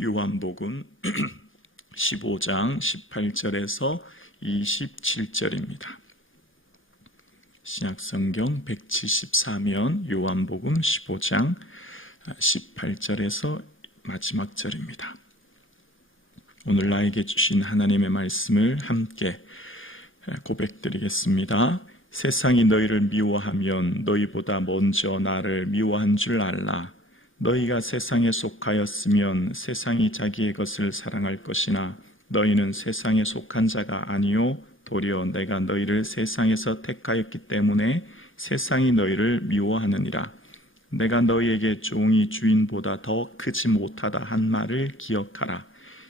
요한복음 15장 18절에서 27절입니다. 신약성경 174면 요한복음 15장 18절에서 마지막 절입니다. 오늘 나에게 주신 하나님의 말씀을 함께 고백드리겠습니다. 세상이 너희를 미워하면 너희보다 먼저 나를 미워한 줄 알라. 너희가 세상에 속하였으면 세상이 자기의 것을 사랑할 것이나 너희는 세상에 속한 자가 아니요 도리어 내가 너희를 세상에서 택하였기 때문에 세상이 너희를 미워하느니라. 내가 너희에게 종이 주인보다 더 크지 못하다 한 말을 기억하라.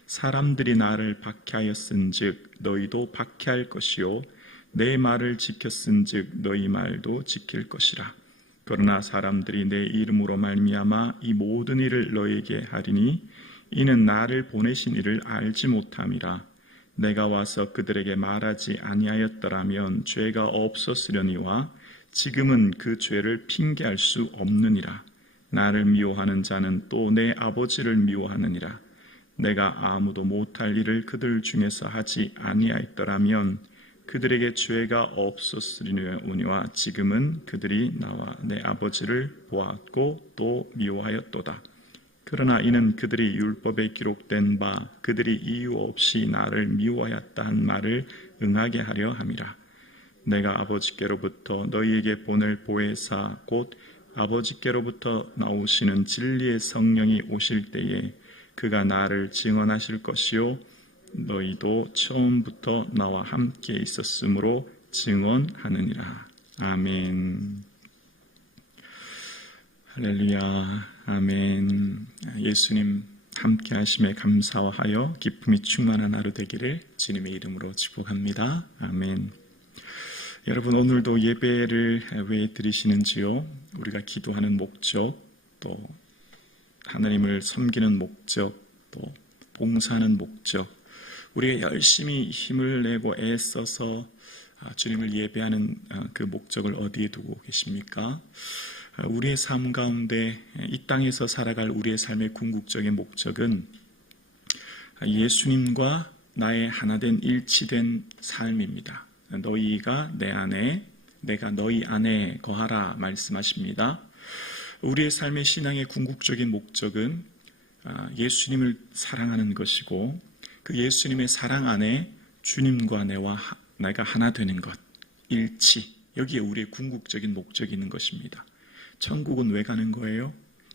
사람들이 나를 박해하였은즉 너희도 박해할 것이요 내 말을 지켰은즉 너희 말도 지킬 것이라. 그러나 사람들이 내 이름으로 말미암아 이 모든 일을 너희에게 하리니 이는 나를 보내신 이를 알지 못함이라. 내가 와서 그들에게 말하지 아니하였더라면 죄가 없었으려니와 지금은 그 죄를 핑계할 수 없느니라. 나를 미워하는 자는 또 내 아버지를 미워하느니라. 내가 아무도 못할 일을 그들 중에서 하지 아니하였더라면 그들에게 죄가 없었으리니와 지금은 그들이 나와 내 아버지를 보았고 또 미워하였도다. 그러나 이는 그들이 율법에 기록된 바 그들이 이유 없이 나를 미워하였다 한 말을 응하게 하려 함이라. 내가 아버지께로부터 너희에게 보낼 보혜사 곧 아버지께로부터 나오시는 진리의 성령이 오실 때에 그가 나를 증언하실 것이요 너희도 처음부터 나와 함께 있었으므로 증언하느니라. 아멘. 할렐루야. 아멘. 예수님 함께 하심에 감사하여 기쁨이 충만한 하루 되기를 주님의 이름으로 축복합니다. 아멘. 여러분, 오늘도 예배를 왜 드리시는지요? 우리가 기도하는 목적, 또 하나님을 섬기는 목적, 또 봉사하는 목적, 우리가 열심히 힘을 내고 애써서 주님을 예배하는 그 목적을 어디에 두고 계십니까? 우리의 삶 가운데 이 땅에서 살아갈 우리의 삶의 궁극적인 목적은 예수님과 나의 하나된 일치된 삶입니다. 너희가 내 안에, 내가 너희 안에 거하라 말씀하십니다. 우리의 삶의 신앙의 궁극적인 목적은 예수님을 사랑하는 것이고 그 예수님의 사랑 안에 주님과 내가 하나 되는 것, 일치, 여기에 우리의 궁극적인 목적이 있는 것입니다. 천국은 왜 가는 거예요?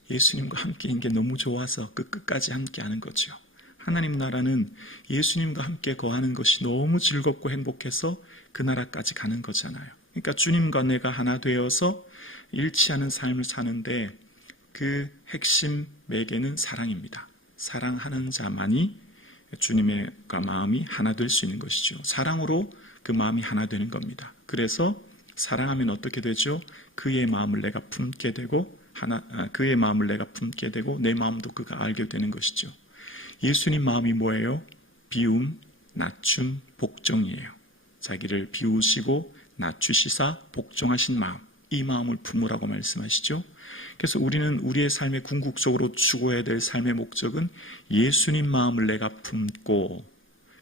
예수님과 함께인 게 너무 좋아서 그 끝까지 함께하는 거죠. 하나님 나라는 예수님과 함께 거하는 것이 너무 즐겁고 행복해서 그 나라까지 가는 거잖아요. 그러니까 주님과 내가 하나 되어서 일치하는 삶을 사는데 그 핵심 매개는 사랑입니다. 사랑하는 자만이 주님의 마음이 하나 될 수 있는 것이죠. 사랑으로 그 마음이 하나 되는 겁니다. 그래서 사랑하면 어떻게 되죠? 그의 마음을 내가 품게 되고 그의 마음을 내가 품게 되고 내 마음도 그가 알게 되는 것이죠. 예수님 마음이 뭐예요? 비움, 낮춤, 복종이에요. 자기를 비우시고 낮추시사 복종하신 마음, 이 마음을 품으라고 말씀하시죠. 그래서 우리는 우리의 삶의 궁극적으로 추구해야 될 삶의 목적은 예수님 마음을 내가 품고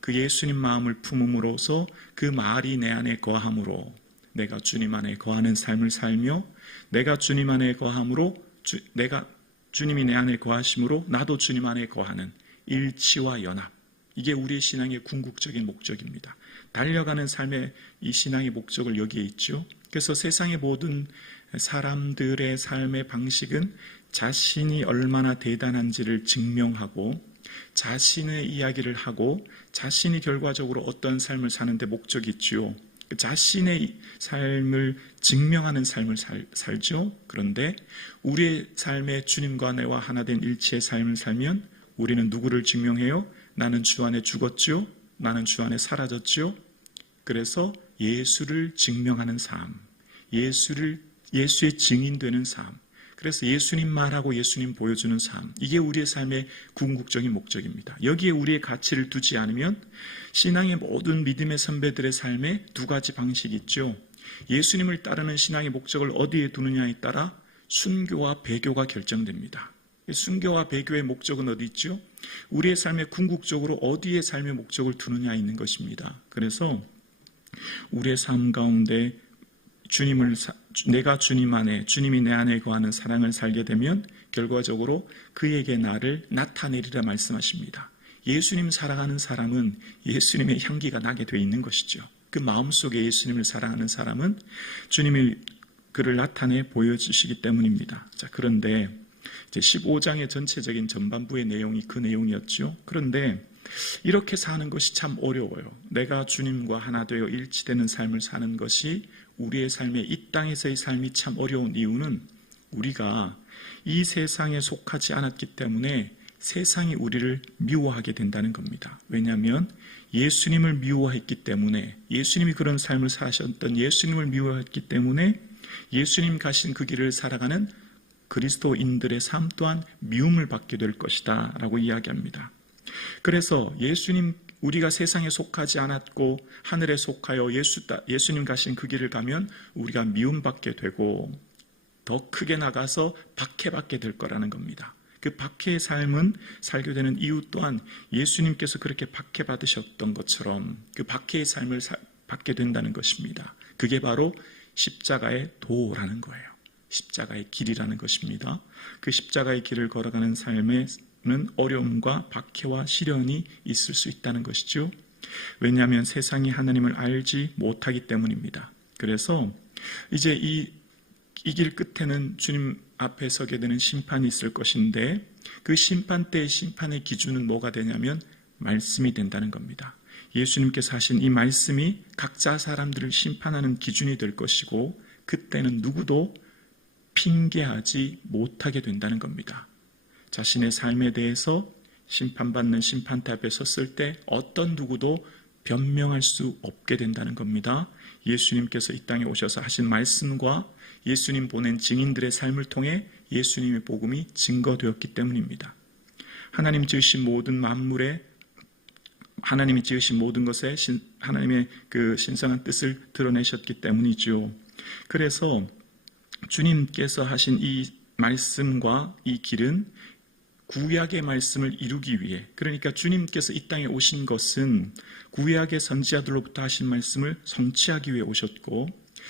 그 예수님 마음을 품음으로써 그 말이 내 안에 거함으로 내가 주님 안에 거하는 삶을 살며 내가 주님 안에 거함으로 내가 주님이 내 안에 거하심으로 나도 주님 안에 거하는 일치와 연합, 이게 우리의 신앙의 궁극적인 목적입니다. 달려가는 삶의 이 신앙의 목적을 여기에 있죠. 그래서 세상의 모든 사람들의 삶의 방식은 자신이 얼마나 대단한지를 증명하고 자신의 이야기를 하고 자신이 결과적으로 어떤 삶을 사는데 목적이 있지요. 자신의 삶을 증명하는 삶을 살죠. 그런데 우리의 삶에 주님과 내와 하나 된 일치의 삶을 살면 우리는 누구를 증명해요? 나는 주 안에 죽었죠. 나는 주 안에 사라졌죠. 그래서 예수를 증명하는 삶, 예수의 증인되는 삶, 그래서 예수님 말하고 예수님 보여주는 삶, 이게 우리의 삶의 궁극적인 목적입니다. 여기에 우리의 가치를 두지 않으면 신앙의 모든 믿음의 선배들의 삶에 두 가지 방식이 있죠. 예수님을 따르는 신앙의 목적을 어디에 두느냐에 따라 순교와 배교가 결정됩니다. 순교와 배교의 목적은 어디 있죠? 우리의 삶의 궁극적으로 어디에 삶의 목적을 두느냐에 있는 것입니다. 그래서 우리의 삶 가운데 내가 주님 안에, 주님이 내 안에 거하는 사랑을 살게 되면 결과적으로 그에게 나를 나타내리라 말씀하십니다. 예수님 사랑하는 사람은 예수님의 향기가 나게 돼 있는 것이죠. 그 마음속에 예수님을 사랑하는 사람은 주님이 그를 나타내 보여주시기 때문입니다. 자, 그런데 이제 15장의 전체적인 전반부의 내용이 그 내용이었죠. 그런데 이렇게 사는 것이 참 어려워요. 내가 주님과 하나 되어 일치되는 삶을 사는 것이 우리의 삶의 이 땅에서의 삶이 참 어려운 이유는 우리가 이 세상에 속하지 않았기 때문에 세상이 우리를 미워하게 된다는 겁니다. 왜냐하면 예수님을 미워했기 때문에, 예수님이 그런 삶을 사셨던 예수님을 미워했기 때문에 예수님 가신 그 길을 살아가는 그리스도인들의 삶 또한 미움을 받게 될 것이다 라고 이야기합니다. 그래서 우리가 세상에 속하지 않았고 하늘에 속하여 예수님 가신 그 길을 가면 우리가 미움받게 되고 더 크게 나가서 박해받게 될 거라는 겁니다. 그 박해의 삶은 살게 되는 이유 또한 예수님께서 그렇게 박해받으셨던 것처럼 그 박해의 삶을 받게 된다는 것입니다. 그게 바로 십자가의 도라는 거예요. 십자가의 길이라는 것입니다. 그 십자가의 길을 걸어가는 삶에는 어려움과 박해와 시련이 있을 수 있다는 것이죠. 왜냐하면 세상이 하나님을 알지 못하기 때문입니다. 그래서 이제 이 길 끝에는 주님 앞에 서게 되는 심판이 있을 것인데 그 심판 때의 심판의 기준은 뭐가 되냐면 말씀이 된다는 겁니다. 예수님께서 하신 이 말씀이 각자 사람들을 심판하는 기준이 될 것이고 그때는 누구도 핑계하지 못하게 된다는 겁니다. 자신의 삶에 대해서 심판받는 심판대 앞에 섰을 때 어떤 누구도 변명할 수 없게 된다는 겁니다. 예수님께서 이 땅에 오셔서 하신 말씀과 예수님 보낸 증인들의 삶을 통해 예수님의 복음이 증거되었기 때문입니다. 하나님이 지으신 모든 만물에 하나님이 지으신 모든 것에 하나님의 그 신성한 뜻을 드러내셨기 때문이죠. 그래서 주님께서 하신 이 말씀과 이 길은 구약의 말씀을 이루기 위해, 그러니까 주님께서 이 땅에 오신 것은 구약의 선지자들로부터 하신 말씀을 성취하기 위해 오셨고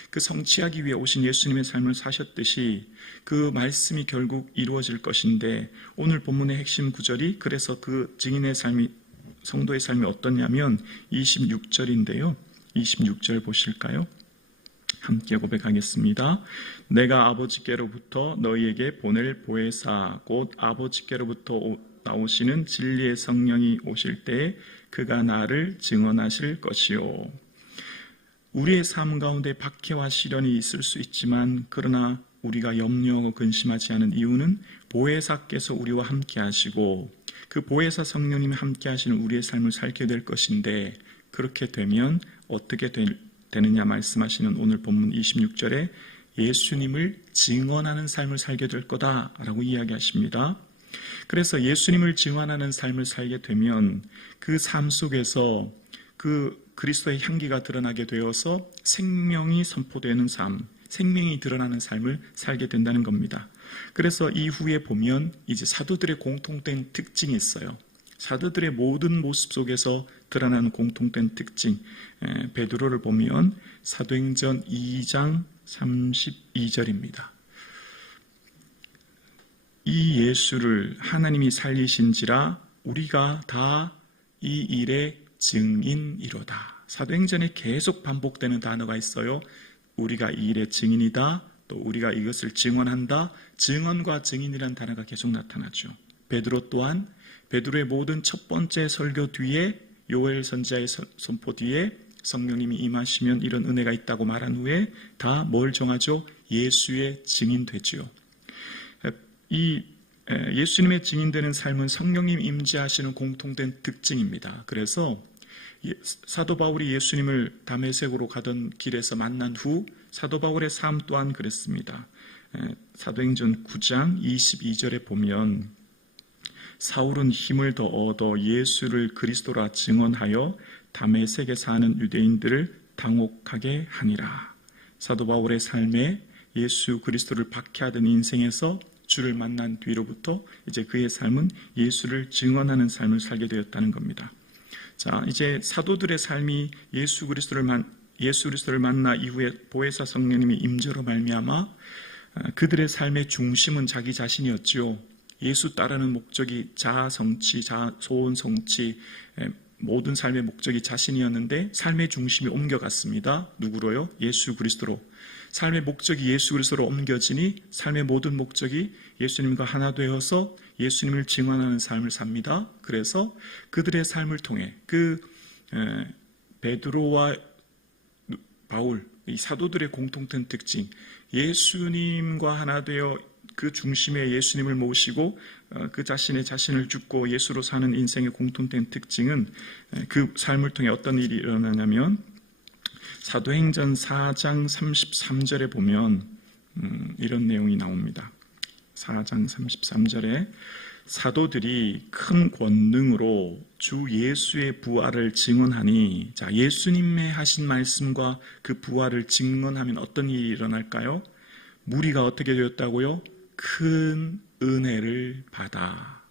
그 성취하기 위해 오신 예수님의 삶을 사셨듯이 그 말씀이 결국 이루어질 것인데 오늘 본문의 핵심 구절이 그래서 그 증인의 삶이 성도의 삶이 어떠냐면 26절인데요. 26절 보실까요? 함께 고백하겠습니다. 내가 아버지께로부터 너희에게 보낼 보혜사 곧 아버지께로부터 나오시는 진리의 성령이 오실 때에 그가 나를 증언하실 것이요. 우리의 삶 가운데 박해와 시련이 있을 수 있지만 그러나 우리가 염려하고 근심하지 않은 이유는 보혜사께서 우리와 함께 하시고 그 보혜사 성령님이 함께 하시는 우리의 삶을 살게 될 것인데 그렇게 되면 어떻게 되느냐 말씀하시는 오늘 본문 26절에 예수님을 증언하는 삶을 살게 될 거다라고 이야기하십니다. 그래서 예수님을 증언하는 삶을 살게 되면 그 삶 속에서 그 그리스도의 향기가 드러나게 되어서 생명이 선포되는 삶, 생명이 드러나는 삶을 살게 된다는 겁니다. 그래서 이후에 보면 이제 사도들의 공통된 특징이 있어요. 사도들의 모든 모습 속에서 드러나는 공통된 특징, 베드로를 보면 사도행전 2장 32절입니다. 이 예수를 하나님이 살리신지라 우리가 다 이 일의 증인이로다. 사도행전에 계속 반복되는 단어가 있어요. 우리가 이 일의 증인이다. 또 우리가 이것을 증언한다. 증언과 증인이라는 단어가 계속 나타나죠. 베드로 또한 베드로의 모든 첫 번째 설교 뒤에 요엘 선지자의 선포 뒤에 성령님이 임하시면 이런 은혜가 있다고 말한 후에 다 뭘 정하죠? 예수의 증인 되죠. 이 예수님의 증인되는 삶은 성령님 임재하시는 공통된 특징입니다. 그래서 사도 바울이 예수님을 다메섹으로 가던 길에서 만난 후 사도 바울의 삶 또한 그랬습니다. 사도행전 9장 22절에 보면 사울은 힘을 더 얻어 예수를 그리스도라 증언하여 다메섹에 사는 유대인들을 당혹하게 하니라. 사도 바울의 삶에 예수 그리스도를 박해하던 인생에서 주를 만난 뒤로부터 이제 그의 삶은 예수를 증언하는 삶을 살게 되었다는 겁니다. 자, 이제 사도들의 삶이 예수 그리스도를 만나 이후에 보혜사 성령님의 임재로 말미암아 그들의 삶의 중심은 자기 자신이었지요. 예수 따르는 목적이 자아 성취, 소원 성취, 모든 삶의 목적이 자신이었는데 삶의 중심이 옮겨갔습니다. 누구로요? 예수 그리스도로. 삶의 목적이 예수 그리스도로 옮겨지니 삶의 모든 목적이 예수님과 하나 되어서 예수님을 증언하는 삶을 삽니다. 그래서 그들의 삶을 통해 베드로와 바울, 이 사도들의 공통된 특징, 예수님과 하나 되어 그 중심에 예수님을 모시고 그 자신을 죽고 예수로 사는 인생의 공통된 특징은 그 삶을 통해 어떤 일이 일어나냐면 사도행전 4장 33절에 보면 이런 내용이 나옵니다. 4장 33절에 사도들이 큰 권능으로 주 예수의 부활을 증언하니, 자, 예수님의 하신 말씀과 그 부활을 증언하면 어떤 일이 일어날까요? 무리가 어떻게 되었다고요? 큰 은혜를 받아.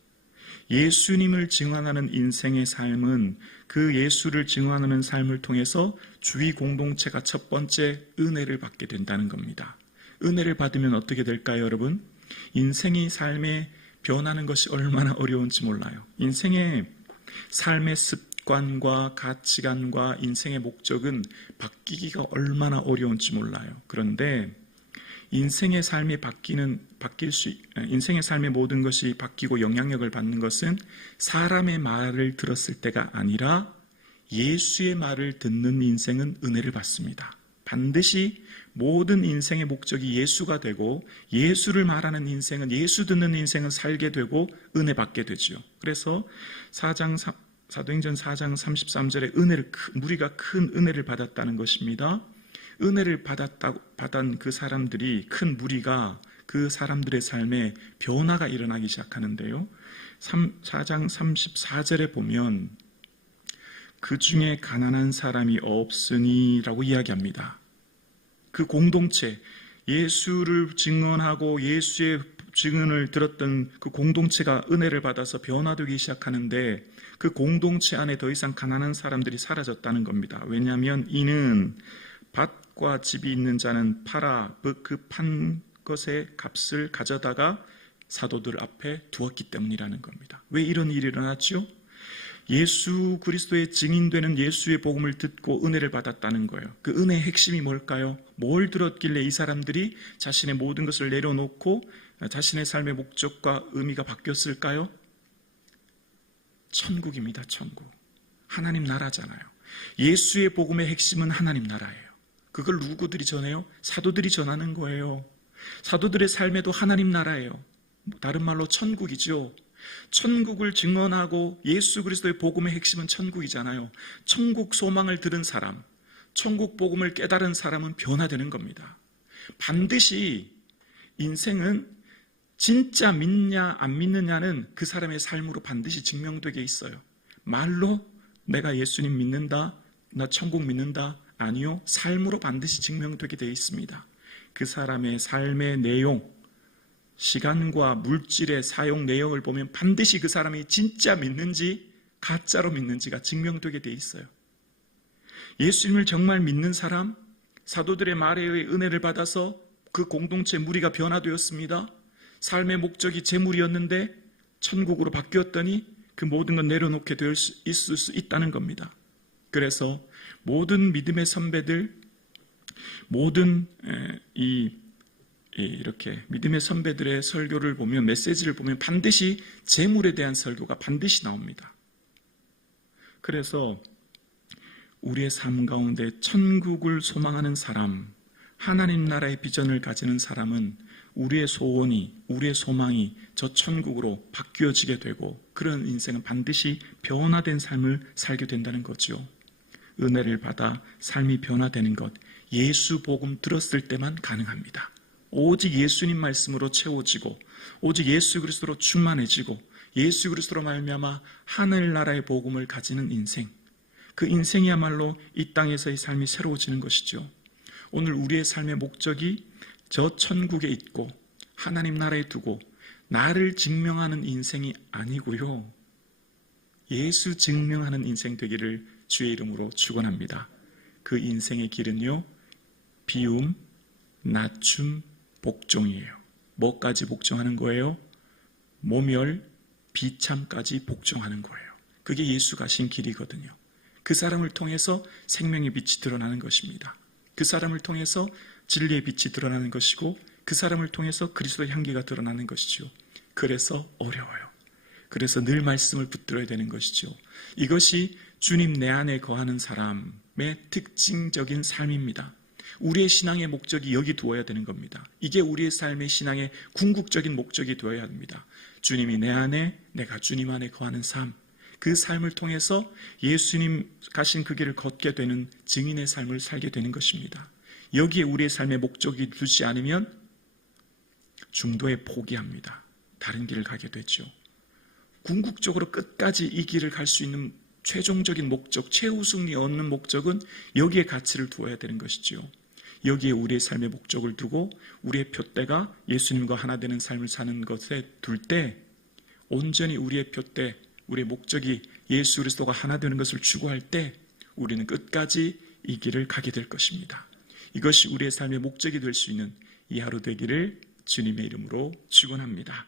예수님을 증언하는 인생의 삶은 그 예수를 증언하는 삶을 통해서 주위 공동체가 첫 번째 은혜를 받게 된다는 겁니다. 은혜를 받으면 어떻게 될까요, 여러분? 인생이 삶에 변하는 것이 얼마나 어려운지 몰라요. 인생의 삶의 습관과 가치관과 인생의 목적은 바뀌기가 얼마나 어려운지 몰라요. 그런데 인생의 삶이 인생의 삶의 모든 것이 바뀌고 영향력을 받는 것은 사람의 말을 들었을 때가 아니라 예수의 말을 듣는 인생은 은혜를 받습니다. 반드시 모든 인생의 목적이 예수가 되고 예수를 말하는 인생은, 예수 듣는 인생은 살게 되고 은혜 받게 되죠. 그래서 사도행전 4장 33절에 무리가 큰 은혜를 받았다는 것입니다. 은혜를 받은 그 사람들이, 큰 무리가 그 사람들의 삶에 변화가 일어나기 시작하는데요. 4장 34절에 보면 그 중에 가난한 사람이 없으니 라고 이야기합니다. 그 공동체, 예수를 증언하고 예수의 증언을 들었던 그 공동체가 은혜를 받아서 변화되기 시작하는데 그 공동체 안에 더 이상 가난한 사람들이 사라졌다는 겁니다. 왜냐하면 이는 밭과 집이 있는 자는 팔아 그 판 것의 값을 가져다가 사도들 앞에 두었기 때문이라는 겁니다. 왜 이런 일이 일어났죠? 예수 그리스도의 증인되는 예수의 복음을 듣고 은혜를 받았다는 거예요. 그 은혜의 핵심이 뭘까요? 뭘 들었길래 이 사람들이 자신의 모든 것을 내려놓고 자신의 삶의 목적과 의미가 바뀌었을까요? 천국입니다. 천국. 하나님 나라잖아요. 예수의 복음의 핵심은 하나님 나라예요. 그걸 누구들이 전해요? 사도들이 전하는 거예요. 사도들의 삶에도 하나님 나라예요. 다른 말로 천국이죠. 천국을 증언하고 예수 그리스도의 복음의 핵심은 천국이잖아요. 천국 소망을 들은 사람, 천국 복음을 깨달은 사람은 변화되는 겁니다. 반드시 인생은 진짜 믿냐 안 믿느냐는 그 사람의 삶으로 반드시 증명되게 있어요. 말로 내가 예수님 믿는다, 나 천국 믿는다, 아니요, 삶으로 반드시 증명되게 되어 있습니다. 그 사람의 삶의 내용, 시간과 물질의 사용 내용을 보면 반드시 그 사람이 진짜 믿는지 가짜로 믿는지가 증명되게 돼 있어요. 예수님을 정말 믿는 사람, 사도들의 말에 의해 은혜를 받아서 그 공동체 무리가 변화되었습니다. 삶의 목적이 재물이었는데 천국으로 바뀌었더니 그 모든 건 내려놓게 있을 수 있다는 겁니다. 그래서 모든 믿음의 선배들, 모든 이렇게 믿음의 선배들의 설교를 보면, 메시지를 보면 반드시 재물에 대한 설교가 반드시 나옵니다. 그래서 우리의 삶 가운데 천국을 소망하는 사람, 하나님 나라의 비전을 가지는 사람은 우리의 소원이, 우리의 소망이 저 천국으로 바뀌어지게 되고 그런 인생은 반드시 변화된 삶을 살게 된다는 거죠. 은혜를 받아 삶이 변화되는 것, 예수 복음 들었을 때만 가능합니다. 오직 예수님 말씀으로 채워지고 오직 예수 그리스도로 충만해지고 예수 그리스도로 말미암아 하늘나라의 복음을 가지는 인생, 그 인생이야말로 이 땅에서의 삶이 새로워지는 것이죠. 오늘 우리의 삶의 목적이 저 천국에 있고 하나님 나라에 두고 나를 증명하는 인생이 아니고요. 예수 증명하는 인생 되기를 주의 이름으로 축원합니다. 그 인생의 길은요, 비움, 낮춤, 복종이에요. 뭐까지 복종하는 거예요? 모멸, 비참까지 복종하는 거예요. 그게 예수 가신 길이거든요. 그 사람을 통해서 생명의 빛이 드러나는 것입니다. 그 사람을 통해서 진리의 빛이 드러나는 것이고 그 사람을 통해서 그리스도의 향기가 드러나는 것이죠. 그래서 어려워요. 그래서 늘 말씀을 붙들어야 되는 것이죠. 이것이 주님 내 안에 거하는 사람의 특징적인 삶입니다. 우리의 신앙의 목적이 여기 두어야 되는 겁니다. 이게 우리의 삶의 신앙의 궁극적인 목적이 되어야 합니다. 주님이 내 안에, 내가 주님 안에 거하는 삶, 그 삶을 통해서 예수님 가신 그 길을 걷게 되는 증인의 삶을 살게 되는 것입니다. 여기에 우리의 삶의 목적이 두지 않으면 중도에 포기합니다. 다른 길을 가게 되죠. 궁극적으로 끝까지 이 길을 갈 수 있는 최종적인 목적, 최우승리 얻는 목적은 여기에 가치를 두어야 되는 것이지요. 여기에 우리의 삶의 목적을 두고 우리의 표대가 예수님과 하나 되는 삶을 사는 것에 둘 때 온전히 우리의 표대, 우리의 목적이 예수 그리스도가 하나 되는 것을 추구할 때 우리는 끝까지 이 길을 가게 될 것입니다. 이것이 우리의 삶의 목적이 될 수 있는 이 하루 되기를 주님의 이름으로 축원합니다.